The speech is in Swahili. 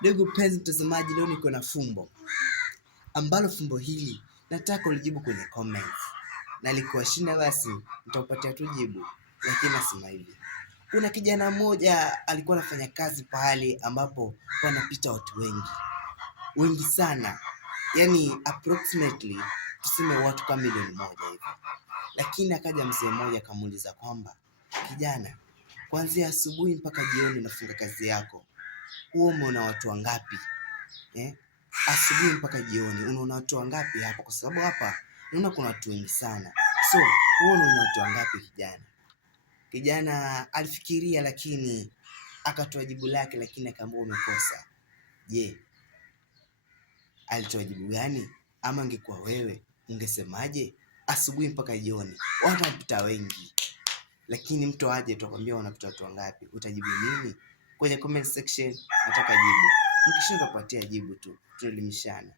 Ndugu mpenzi mtazamaji, leo niko na fumbo ambalo fumbo hili nataka ulijibu kwenye comments, na likuwashinda basi nitakupatia tu jibu, lakini nasema hivi: kuna kijana mmoja alikuwa anafanya kazi pahali ambapo panapita watu wengi sana, yani approximately tuseme watu kama milioni moja hivi. Lakini akaja mzee mmoja akamuuliza kwamba, kijana, kuanzia asubuhi mpaka jioni unafunga kazi yako, huo umeona watu wangapi? Asubuhi mpaka jioni unaona watu wangapi hapa? Kwa sababu hapa naona kuna watu wengi sana. So huo unaona watu wangapi kijana? Kijana alifikiria, lakini akatoa jibu lake, lakini akaambiwa umekosa. Je, alitoa jibu gani? Ama angekuwa wewe ungesemaje? Asubuhi mpaka jioni watu wanapita wengi, lakini mtu aje tukwambia wanapita watu wangapi, utajibu nini? Kwenye comment section nataka jibu. Mkishinda kupatia jibu tu, tuelimishane.